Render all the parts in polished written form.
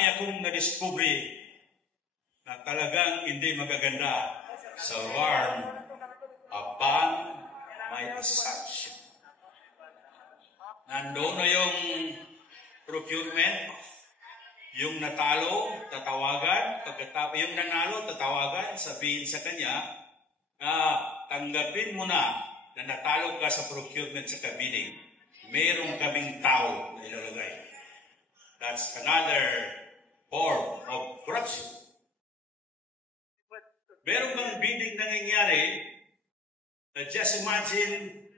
marami akong na-discovery na talagang hindi magaganda sa farm upon my assumption. Nandoon na yung procurement, yung natalo, tatawagan, pagkatapos yung nanalo, tatawagan, sabihin sa kanya, tanggapin mo na natalo ka sa procurement sa bidding. Meron kaming tao na ilalagay. That's another form of corruption. Meron bang bidding nangyayari na just imagine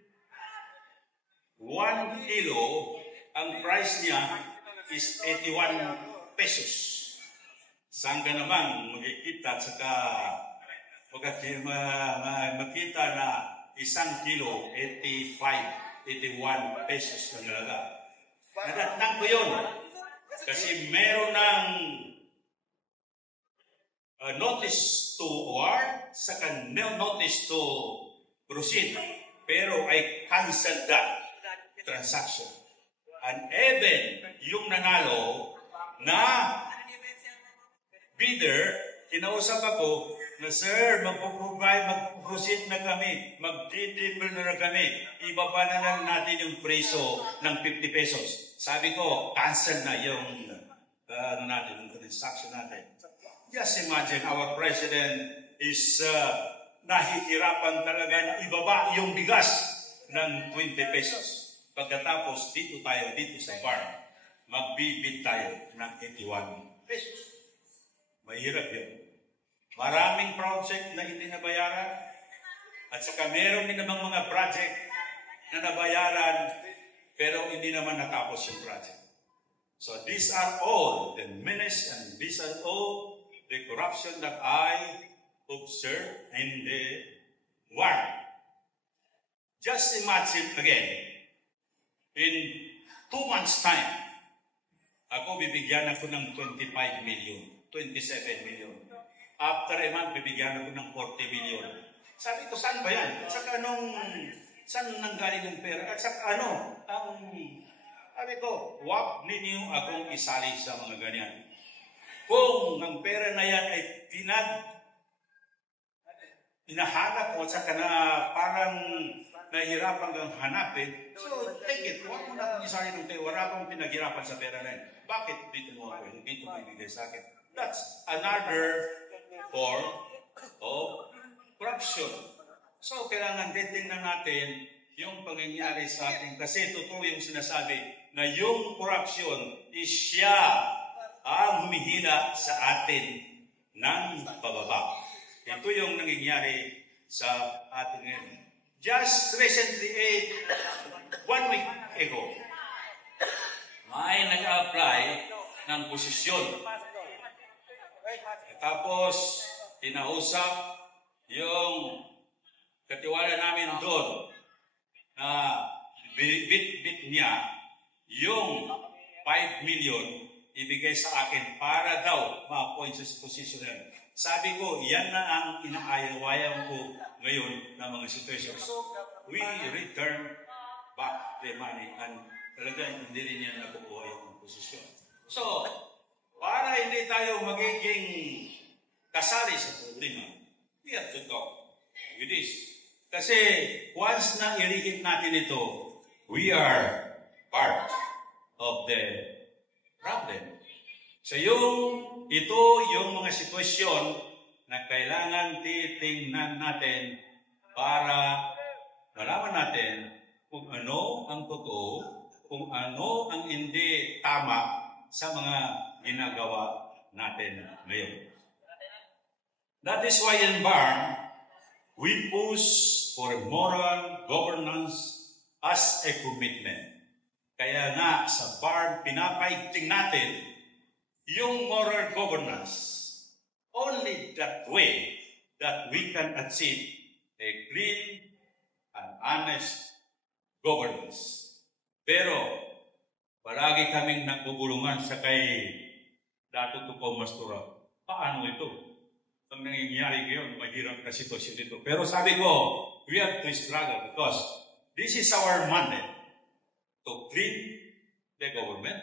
1 kilo, ang price niya is 81 pesos. Saan ka naman magkikita at saka makita na 1 kilo, 81 pesos na talaga. Nadatang ko yun. Kasi meron ng notice to award, saka notice to proceed. Pero I cancel that transaction. And even yung nanalo na bidder, kinausap ako na, sir, mag-proceed na kami, mag-deliver na kami, ibaba na lang natin yung preso ng 50 pesos. Sabi ko, cancel na yung transaction natin. Just imagine our president is nahihirapan talaga na ibaba yung bigas ng 20 pesos. Pagkatapos, dito sa farm, magbibid tayo ng 81 pesos. Mahirap yun. Maraming project na hindi nabayaran, at saka meron din namang mga project na nabayaran, pero hindi naman natapos yung project. So these are all the menace and these are all the corruption that I observe in the world. Just imagine again, in 2 months' time, ako bibigyan ako ng 25 million, 27 million. After a month, bibigyan ako ng 40 million. Sabi ko, saan ba yan? At saka saan nanggaling yung pera? At saka sabi ko, wag ninyo akong isali sa mga ganyan. Kung ang pera na yan ay hinahanap mo, at saka na parang nahihirapan kang hanapin, so take it. Huwag mo na akong isali ng pera. Wala akong pinaghirapan sa pera na yan. Bakit dito mo ako? Dito mo ibigay sa akin. That's another form of corruption. So, kailangan titingnan natin yung pangyayari sa atin. Kasi totoo yung sinasabi na yung corruption is siya ang humihila sa atin ng pababa. Ito yung nangyayari sa atin ngayon. Just recently, 1 week ago, may nag-apply ng posisyon. Tapos, tinausap yung katiwala namin doon na bit niya yung 5 million ibigay sa akin para daw ma-appoint sa posisyon na. Sabi ko, yan na ang inaayawayan ko ngayon ng mga sitwasyon. So, we return back the money and talagang hindi rin yan nakukuha yung posisyon. So, para hindi tayo magiging kasali sa problema, we have to talk with this. Kasi once na ilihit natin ito, we are part of the problem. So ito yung mga sitwasyon na kailangan titingnan natin para malaman natin kung ano ang totoo, kung ano ang hindi tama sa mga ginagawa natin ngayon. That is why in BARM, we push for moral governance as a commitment. Kaya nga sa BARM, pinapaigting natin yung moral governance. Only that way that we can achieve a clean and honest governance. Pero, palagi kaming nagugulungan sa kay Dato Tukaw Mastura. Paano ito? Ang nangyayari ngayon, mahirap na sitwasyon ito. Pero sabi ko, we have to struggle because this is our mandate to clean the government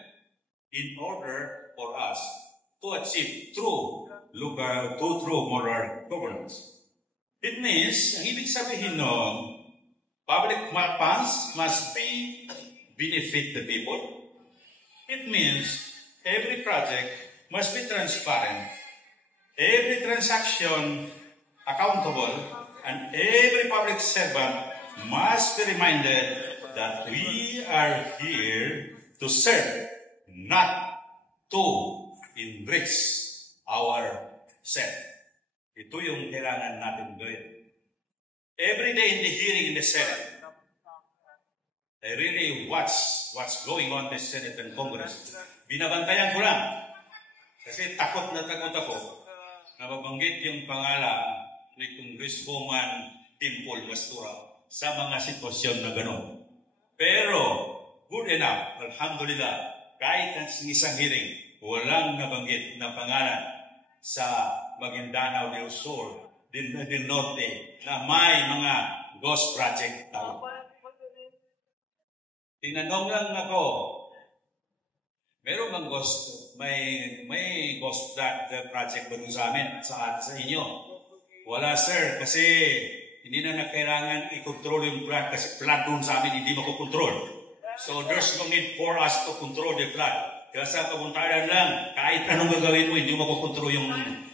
in order for us to achieve true moral governance. It means, ang ibig sabihin nun, public funds must benefit the people. It means every project must be transparent, every transaction accountable, and every public servant must be reminded that we are here to serve, not to enrich ourselves. Ito yung kailangan natin gawin. Every day in the hearing in the Senate, I really watch what's going on in the Senate and Congress. Binabantayan ko lang. Kasi takot na takot ako na mabanggit yung pangalan ni Congresswoman Dimple Mastura sa mga sitwasyon na gano'n. Pero, good enough, alhamdulillah, kahit ang isang hearing, walang nabanggit na pangalan sa Maguindanao del Sur, del Norte, na may mga ghost project tao. Tinanong lang ako, meron bang ghost, may ghost project ba sa amin, sa inyo? Wala sir, kasi hindi na kailangan i-control yung flood kasi flood doon sa amin hindi makokontrol. So there's no need for us to control the flood. Kaya sa kapuntahan lang, kahit anong gagawin mo, hindi mo makokontrol yung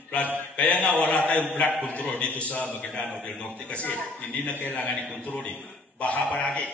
flood. Kaya nga wala tayong flood control dito sa Maguindanao del Norte kasi hindi na kailangan i-control eh. Baha palagi.